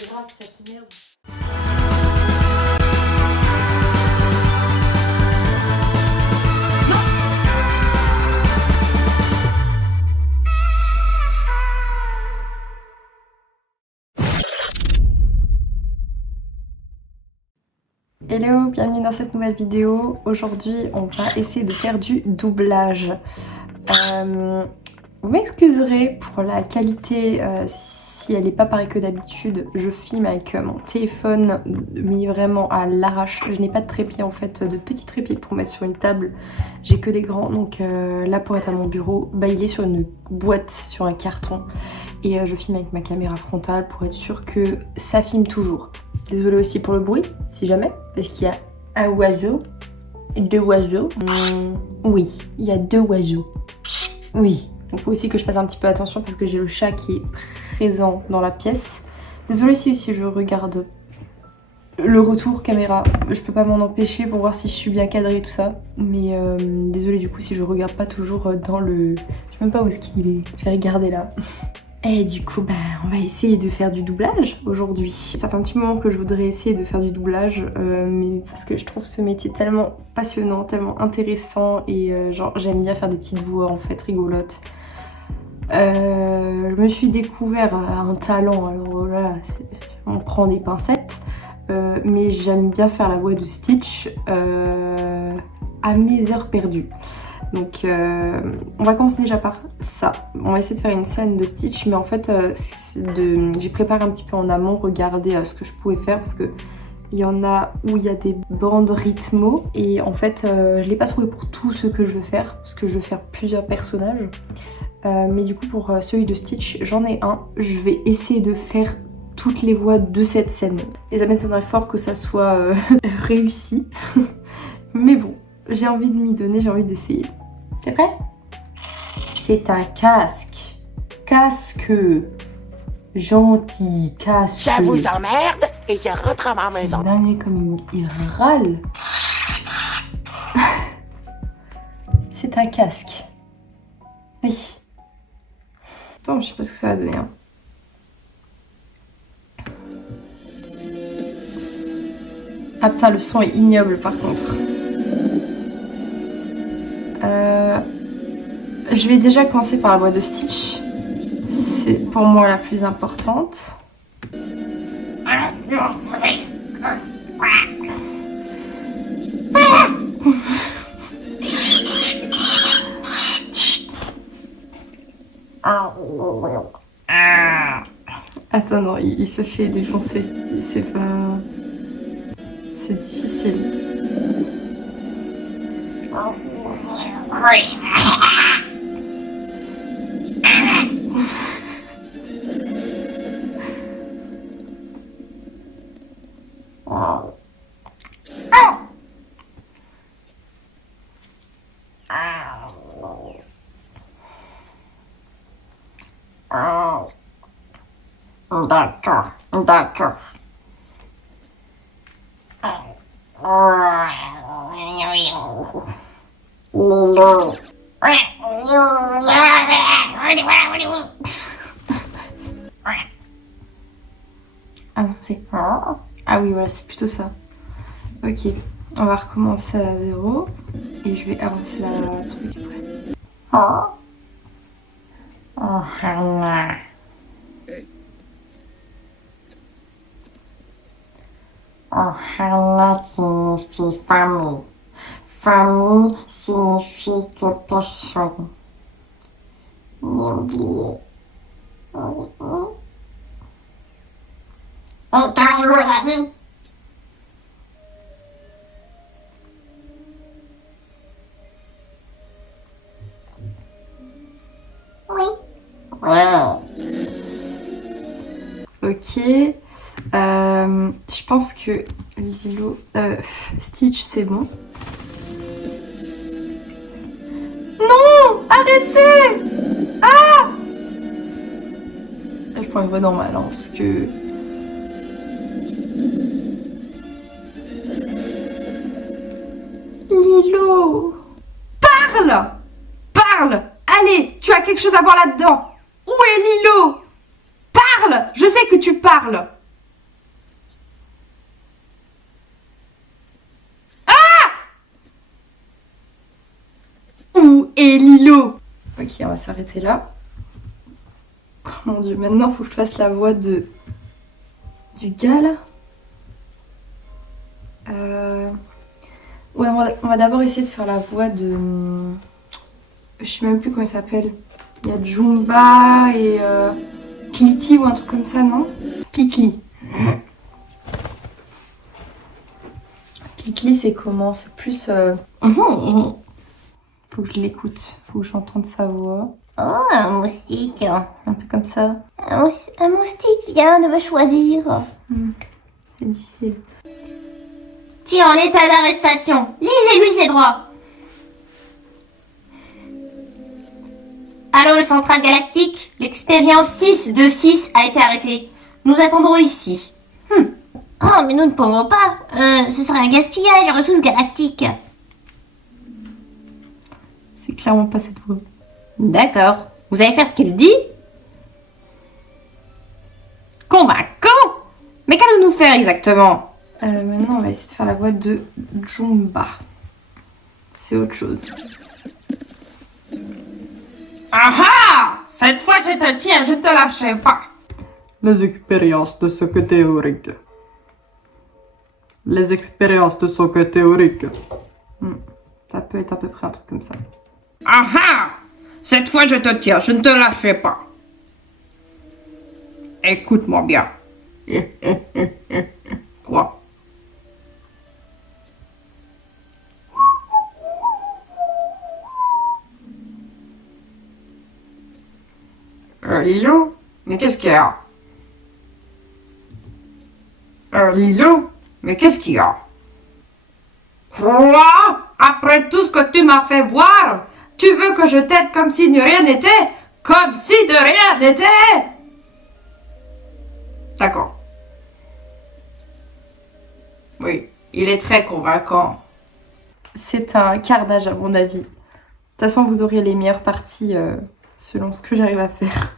gratte cette merde. Hello, bienvenue dans cette nouvelle vidéo. Aujourd'hui, on va essayer de faire du doublage. Vous m'excuserez pour la qualité si elle n'est pas pareille que d'habitude. Je filme avec mon téléphone, mais vraiment à l'arrache. Je n'ai pas de trépied en fait, de petits trépieds pour mettre sur une table. J'ai que des grands, donc là pour être à mon bureau, bah, il est sur une boîte, sur un carton. Et je filme avec ma caméra frontale pour être sûre que ça filme toujours. Désolée aussi pour le bruit, si jamais, parce qu'il y a un oiseau, deux oiseaux. Oui, il y a deux oiseaux. Oui. Il faut aussi que je fasse un petit peu attention parce que j'ai le chat qui est présent dans la pièce. Désolée si je regarde le retour caméra. Je peux pas m'en empêcher pour voir si je suis bien cadrée et tout ça. Mais désolée du coup si je regarde pas toujours dans le... Je sais même pas où est-ce qu'il est. Je vais regarder là. Et du coup, bah, on va essayer de faire du doublage aujourd'hui. Ça fait un petit moment que je voudrais essayer de faire du doublage, mais parce que je trouve ce métier tellement passionnant, tellement intéressant, et genre j'aime bien faire des petites voix en fait rigolotes. Je me suis découvert un talent, alors là, on prend des pincettes, mais j'aime bien faire la voix de Stitch à mes heures perdues. Donc on va commencer déjà par ça. On va essayer de faire une scène de Stitch, mais en fait j'ai préparé un petit peu en amont, regarder ce que je pouvais faire parce que il y en a où il y a des bandes rythmo et en fait je l'ai pas trouvé pour tout ce que je veux faire parce que je veux faire plusieurs personnages. Mais du coup pour celui de Stitch j'en ai un. Je vais essayer de faire toutes les voix de cette scène. Et ça m'étonnerait fort que ça soit réussi. Mais bon, j'ai envie de m'y donner, j'ai envie d'essayer. T'es prêt? C'est un casque. Casque. Gentil, casque. Ça vous emmerde et je rentre à ma maison. C'est dingue comme il râle. C'est un casque. Oui. Bon, je sais pas ce que ça va donner. Hein. Ah putain, le son est ignoble par contre. Je vais déjà commencer par la voix de Stitch. C'est pour moi la plus importante. Attends, non, il se fait défoncer. C'est pas... C'est difficile. D'accord, d'accord. Lilo. Ah non, c'est... Ah oui, voilà, c'est plutôt ça. Ok, on va recommencer à 0. Et je vais avancer la truc après. Ohana signifie famille. Famille signifie que personne n'est oublié. Et quand vous l'a dit? Oui. Ok. Je pense que Lilo... Stitch, c'est bon. Non! Arrêtez! Ah! Je prends une voix normale, hein, parce que... Lilo! Parle! Parle! Allez, tu as quelque chose à voir là-dedans! Où est Lilo? Parle! Je sais que tu parles! Ok, on va s'arrêter là. Oh mon dieu, maintenant il faut que je fasse la voix du gars là. Ouais, on va d'abord essayer de faire la voix de... Je sais même plus comment il s'appelle. Il y a Jumba et Cliti ou un truc comme ça, non? Pikli. Pikli, c'est comment? C'est plus... Faut que je l'écoute, faut que j'entende sa voix. Oh, un moustique. Un peu comme ça. Un moustique vient de me choisir. C'est difficile. Tu es en état d'arrestation. Lisez-lui ses droits. Allô, le Central Galactique. L'expérience 626 a été arrêtée. Nous attendons ici. Oh, mais nous ne pouvons pas. Ce serait un gaspillage de ressources galactiques. C'est clairement pas cette voix. D'accord. Vous allez faire ce qu'il dit? Convaincant. Mais qu'allons-nous faire exactement? Maintenant, on va essayer de faire la voix de Jumba. C'est autre chose. Ah ah! Cette fois je te tiens, je te lâcherai pas. Les expériences de ce que théorique. Les expériences de ce que théorique. Ça peut être à peu près un truc comme ça. Ah ah! Cette fois je te tiens, je ne te lâcherai pas. Écoute-moi bien. Quoi? Lilo? Mais qu'est-ce qu'il y a? Lilo? Mais qu'est-ce qu'il y a? Quoi? Après tout ce que tu m'as fait voir, tu veux que je t'aide comme si de rien n'était? Comme si de rien n'était? D'accord. Oui, il est très convaincant. C'est un quart d'âge à mon avis. De toute façon, vous aurez les meilleures parties selon ce que j'arrive à faire.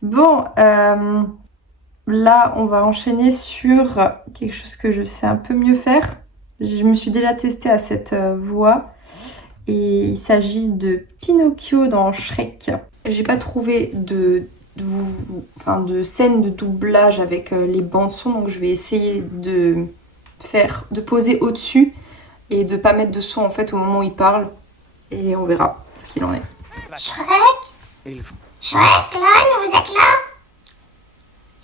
Bon, là, on va enchaîner sur quelque chose que je sais un peu mieux faire. Je me suis déjà testée à cette voix. Et il s'agit de Pinocchio dans Shrek. J'ai pas trouvé de scène de doublage avec les bandes son, donc je vais essayer de poser au-dessus et de pas mettre de son en fait au moment où il parle. Et on verra ce qu'il en est. Shrek? Shrek, là, vous êtes là?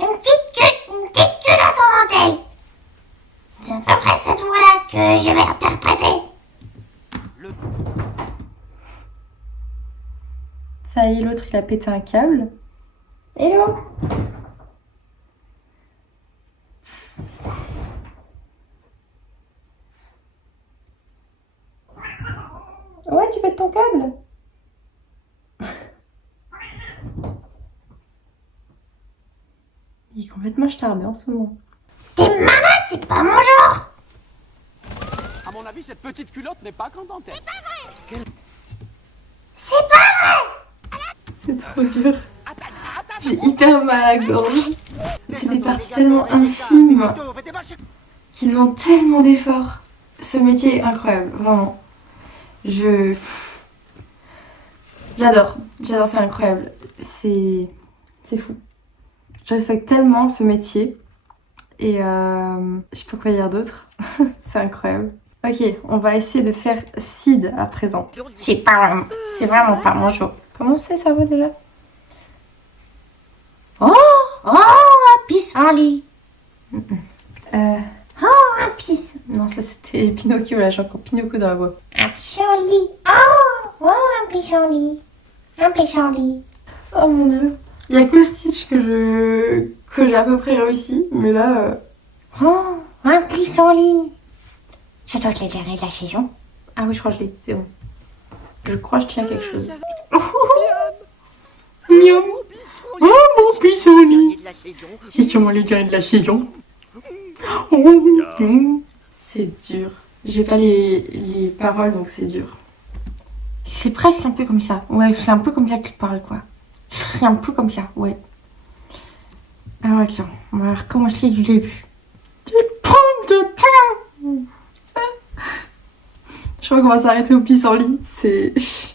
Une petite queue dans ton dentelle. C'est à peu près cette voix-là que je vais interpréter. Ça y est, l'autre il a pété un câble. Hello. Ouais, tu pètes ton câble. Il est complètement starbé en ce moment. T'es malade, c'est pas mon genre. À mon avis, cette petite culotte n'est pas grande en tête. C'est pas vrai. C'est trop dur. J'ai hyper mal à la gorge. C'est des parties tellement infimes qui demandent tellement d'efforts. Ce métier est incroyable, vraiment. J'adore, c'est incroyable. C'est fou. Je respecte tellement ce métier. Et je sais pas quoi dire d'autre. C'est incroyable. Ok, on va essayer de faire Sid à présent. C'est vraiment pas mon genre. Comment c'est sa voix déjà? Oh, un pissenlit. Un pis. Non, ça c'était Pinocchio là, j'ai encore Pinocchio dans la voix. Un pissenlit. Un pissenlit. Un pissenlit. Oh mon dieu. Il y a que Stitch que j'ai à peu près réussi, mais là... Oh, un pissenlit. Ça doit être les derniers de la saison. Ah oui, je crois que je l'ai, c'est bon. Je crois que je tiens quelque chose. Miam. Oh mon pissenlit. C'est sûrement le dernier de la saison. C'est dur. J'ai pas les paroles, donc c'est dur. C'est presque un peu comme ça. Ouais, c'est un peu comme ça qu'il parle, quoi. C'est un peu comme ça, ouais. Alors attends, on va recommencer du début. Des pommes de pain. Je crois qu'on va s'arrêter au pissenlit.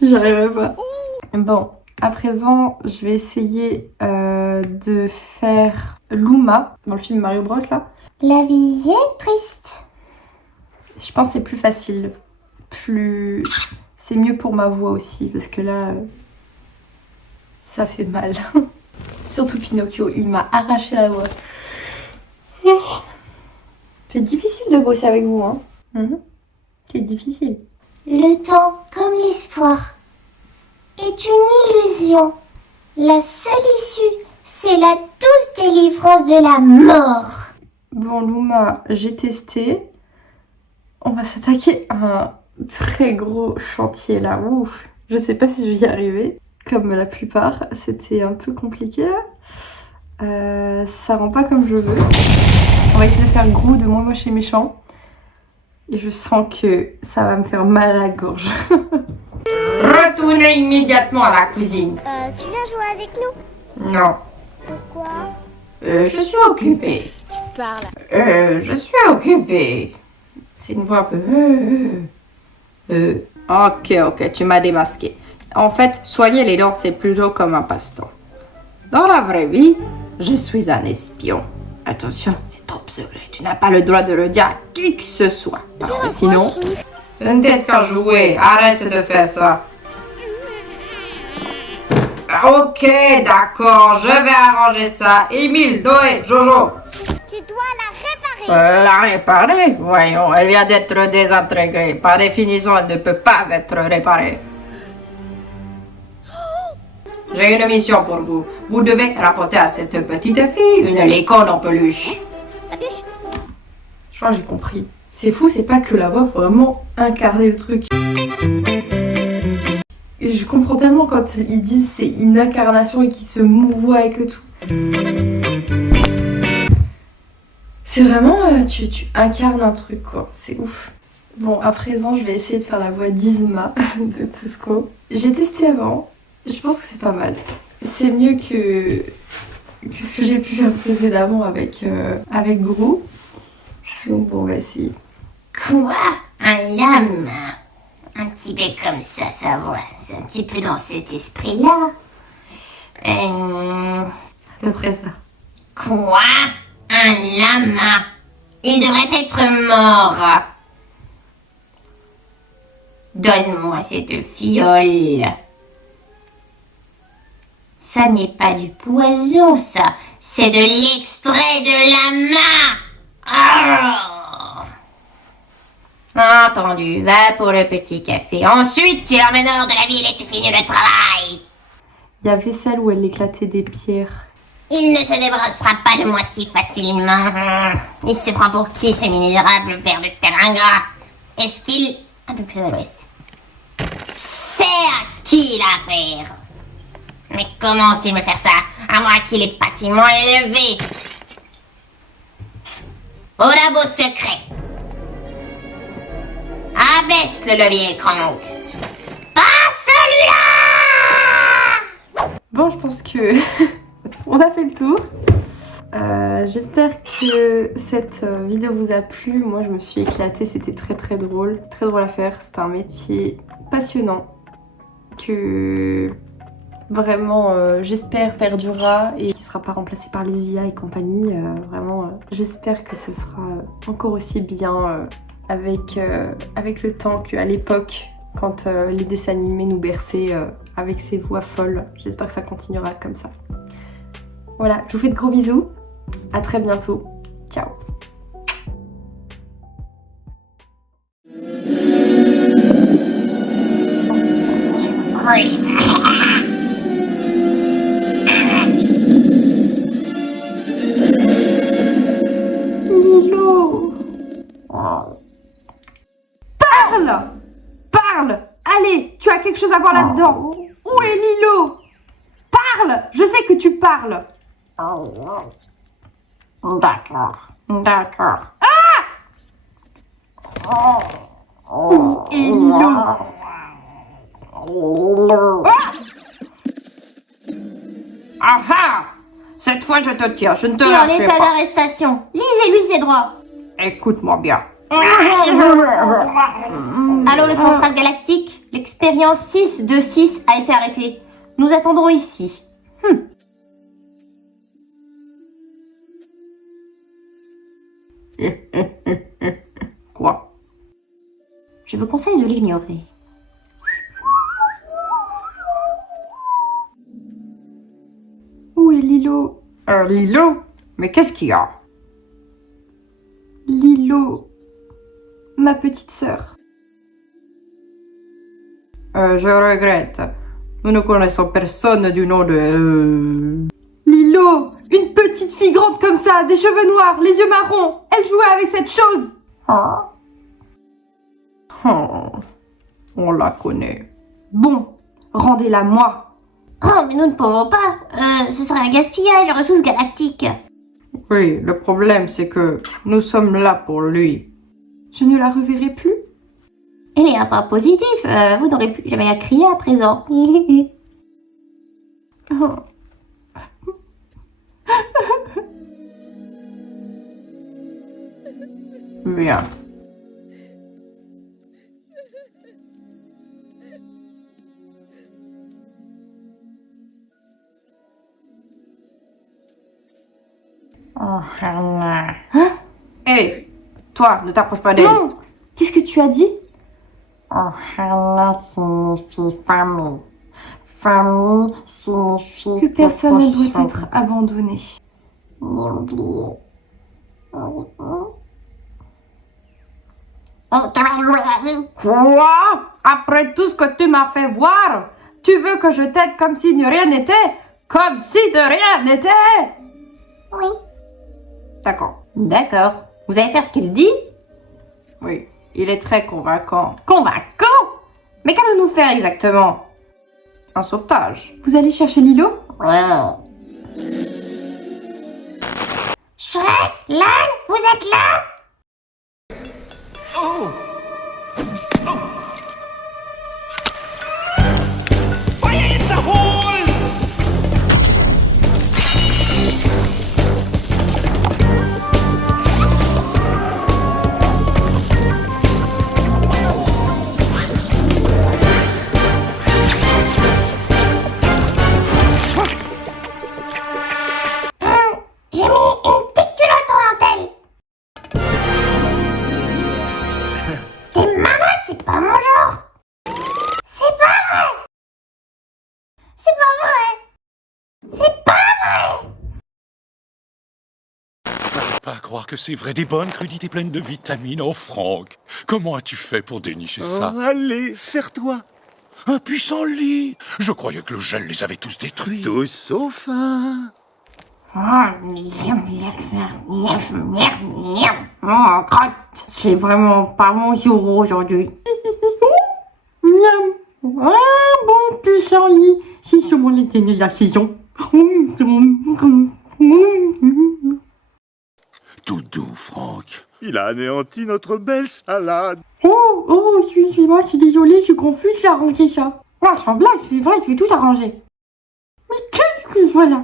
J'arriverai pas. Bon, à présent, je vais essayer de faire Luma dans le film Mario Bros là. La vie est triste. Je pense que c'est plus facile. C'est mieux pour ma voix aussi, parce que là, ça fait mal. Surtout Pinocchio, il m'a arraché la voix. C'est difficile de bosser avec vous, hein. C'est difficile. Le temps, comme l'espoir, est une illusion. La seule issue, c'est la douce délivrance de la mort. Bon, Luma, j'ai testé. On va s'attaquer à un très gros chantier là. Ouf, je sais pas si je vais y arriver. Comme la plupart, c'était un peu compliqué là. Ça rend pas comme je veux. On va essayer de faire gros de moins moche et méchant. Et je sens que ça va me faire mal à la gorge. Retournez immédiatement à la cuisine. Tu viens jouer avec nous? Non. Pourquoi? Je suis occupée. Je suis occupée. C'est une voix un peu... Ok, tu m'as démasqué. En fait, soigner les dents, c'est plutôt comme un passe-temps. Dans la vraie vie, je suis un espion. Attention, c'est top secret. Tu n'as pas le droit de le dire à qui que ce soit. Parce que sinon... Ce n'est qu'un jouet. Arrête de faire ça. Ok, d'accord. Je vais arranger ça. Émile, Noé, Jojo. Tu dois la réparer. La réparer? Voyons, elle vient d'être désintégrée. Par définition, elle ne peut pas être réparée. J'ai une mission pour vous. Vous devez rapporter à cette petite fille une licorne en peluche. Je crois que j'ai compris. C'est fou, c'est pas que la voix, faut vraiment incarner le truc. Et je comprends tellement quand ils disent c'est une incarnation et qu'ils se mouvoient et que tout. C'est vraiment, tu incarnes un truc quoi, c'est ouf. Bon, à présent, je vais essayer de faire la voix d'Isma de Cusco. J'ai testé avant, je pense que c'est pas mal. C'est mieux que ce que j'ai pu faire précédemment avec Gros. Donc bon, on va essayer. Quoi? Un lame? Un petit peu comme ça va. C'est un petit peu dans cet esprit-là. À peu près ça. Quoi? Un lama? Il devrait être mort. Donne-moi cette fiole. Ça n'est pas du poison, ça. C'est de l'extrait de lama. Entendu, va pour le petit café. Ensuite, tu l'emmènes hors de la ville et tu finis le travail. Il y avait celle où elle éclatait des pierres. Il ne se débarrassera pas de moi si facilement. Il se prend pour qui, ce misérable ver de terre ingrat? Est-ce qu'il... Un peu plus à l'ouest. C'est à qui l'affaire? Mais comment ose-t-il me faire ça? À moi qui l'ai bâtiment élevé. Au labo secret. Abaisse le levier, Kronk. Pas celui-là! Bon, je pense que on a fait le tour. J'espère que cette vidéo vous a plu. Moi, je me suis éclatée. C'était très très drôle. Très drôle à faire. C'est un métier passionnant que vraiment j'espère perdurera et qui sera pas remplacé par les IA et compagnie. Vraiment, j'espère que ce sera encore aussi bien avec le temps qu'à l'époque quand les dessins animés nous berçaient avec ces voix folles. J'espère que ça continuera comme ça. Voilà, je vous fais de gros bisous. À très bientôt. Ciao. Lilo. Parle! Parle! Allez, tu as quelque chose à voir là-dedans. Où est Lilo? Parle! Je sais que tu parles. D'accord. Où est Lilo? Ah ah! Cette fois, je te tiens, je ne te Tu es en lâcherai état pas. d'arrestation. Lisez-lui ses droits. Écoute-moi bien. Allô, le central galactique? L'expérience 626 a été arrêtée. Nous attendons ici. Quoi? Je vous conseille de l'ignorer. Où est Lilo? Lilo? Mais qu'est-ce qu'il y a? Lilo, ma petite sœur. Je regrette. Nous ne connaissons personne du nom de... Lilo, une petite fille grande comme ça, des cheveux noirs, les yeux marrons. Elle jouait avec cette chose. Oh, on la connaît. Bon, rendez-la moi. Oh, mais nous ne pouvons pas. Ce serait un gaspillage, ressources galactiques. Oui, le problème c'est que nous sommes là pour lui. Je ne la reverrai plus. Elle est un pas positif. Vous n'aurez plus jamais à crier à présent. Bien. Hé, toi, ne t'approche pas d'elle. Non, qu'est-ce que tu as dit? Ohana signifie famille. Famille signifie Que personne ne doit protection. être abandonné. Ni oublié. Quoi? Après tout ce que tu m'as fait voir, tu veux que je t'aide comme si de rien n'était? Comme si de rien n'était? Oui. D'accord. D'accord. Vous allez faire ce qu'il dit? Oui, il est très convaincant. Convaincant. Mais qu'allons-nous faire exactement? Un sauvetage. Vous allez chercher Lilo? Shrek, Lan, vous êtes là? J'ai mis une petite culotte en dentelle. T'es malade, c'est pas mon genre. C'est pas vrai. C'est pas vrai. C'est pas vrai. N'arrive pas à croire que c'est vrai, des bonnes crudités pleines de vitamines. Oh, Franck, comment as-tu fait pour dénicher ça? Allez, serre-toi. Un puissant lit. Je croyais que le gel les avait tous détruits. Tous sauf un. Oh, crotte. C'est vraiment pas mon jour aujourd'hui. Miam. Ah, bon pissenlit. C'est sûrement l'été de la saison. Tout doux, Franck. Il a anéanti notre belle salade. Oh, excusez-moi, je suis désolée, je suis confuse, j'ai arrangé ça. Non, sans blague, c'est vrai, je vais tout arranger. Mais qu'est-ce que voilà?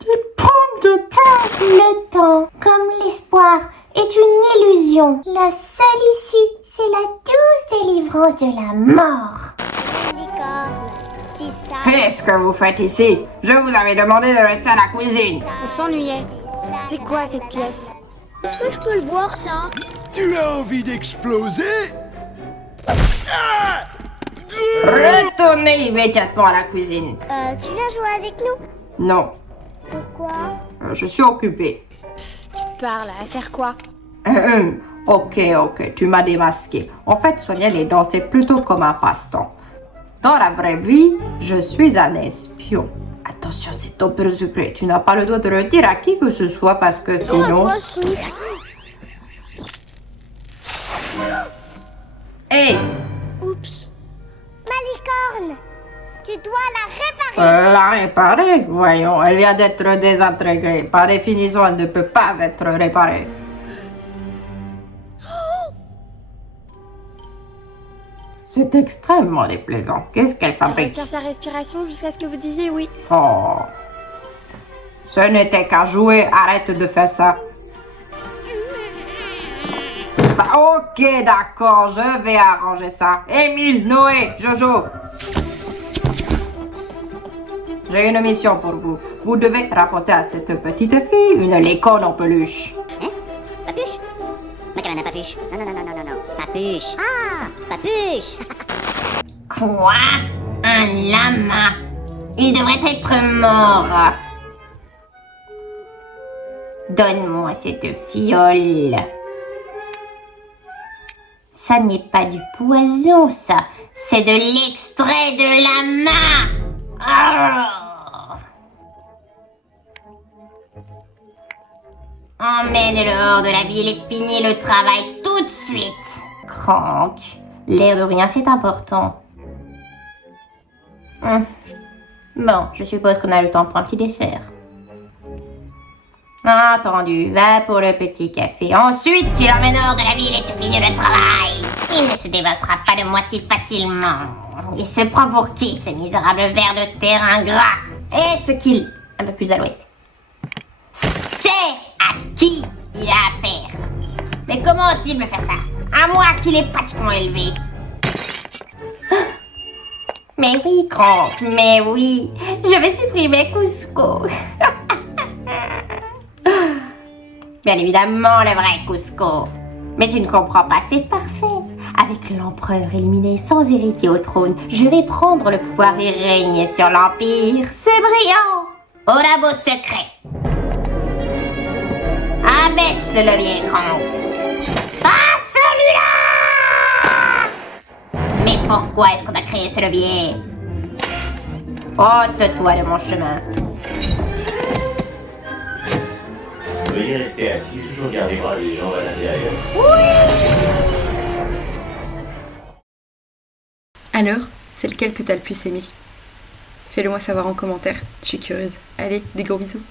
Des pommes de pain. Le temps, comme l'espoir, est une illusion. La seule issue, c'est la douce délivrance de la mort. Qu'est-ce que vous faites ici? Je vous avais demandé de rester à la cuisine. On s'ennuyait. C'est quoi cette pièce? Est-ce que je peux le boire ça? Tu as envie d'exploser? Retournez immédiatement à la cuisine. Tu viens jouer avec nous? Non, Pourquoi? je suis occupée. Tu parles à faire quoi? Ok, tu m'as démasqué. En fait, soigner les dents, c'est plutôt comme un passe-temps. Dans la vraie vie, je suis un espion. Attention, c'est top secret. Tu n'as pas le droit de le dire à qui que ce soit parce que sinon... Quoi ce truc? Hé, Oups. Ma licorne! Tu dois la réparer! la réparer? Voyons, elle vient d'être désintégrée. Par définition, elle ne peut pas être réparée. C'est extrêmement déplaisant. Qu'est-ce qu'elle Elle fabrique? retire sa respiration jusqu'à ce que vous disiez oui. Oh. Ce n'était qu'un jouet. Arrête de faire ça. Bah, Ok, d'accord, je vais arranger ça. Émile, Noé, Jojo. J'ai une mission pour vous. Vous devez rapporter à cette petite fille une licorne en peluche. Hein? Papuche? Macarena Papuche. Non, non, non, non, non, non. Papuche. Ah! Papuche! Quoi? Un lama? Il devrait être mort. Donne-moi cette fiole. Ça n'est pas du poison, ça. C'est de l'extrait de lama. Ah! Emmène-le hors de la ville et finis le travail tout de suite. Crank, l'air de rien, c'est important. Bon, je suppose qu'on a le temps pour un petit dessert. Entendu, va pour le petit café. Ensuite, tu l'emmènes hors de la ville et tu finis le travail. Il ne se débarrassera pas de moi si facilement. Il se prend pour qui, ce misérable ver de terre ingrat? Est-ce qu'il... un peu plus à l'ouest. C'est à qui il a affaire? Mais comment ose-t-il me faire ça? À moi qui l'ai pratiquement élevé. Mais oui, Crank, mais oui. Je vais supprimer Cusco. Bien évidemment, le vrai Cusco. Mais tu ne comprends pas, c'est parfait. Avec l'empereur éliminé sans héritier au trône, je vais prendre le pouvoir et régner sur l'Empire. C'est brillant. Au labo secret. Abaisse le levier, Crank. Pas celui-là! Mais pourquoi est-ce qu'on a créé ce levier? Ôte-toi de mon chemin. Veuillez rester assis, toujours garder bras les jambes à l'intérieur. Alors, c'est lequel que t'as le plus aimé? Fais-le moi savoir en commentaire, je suis curieuse. Allez, des gros bisous.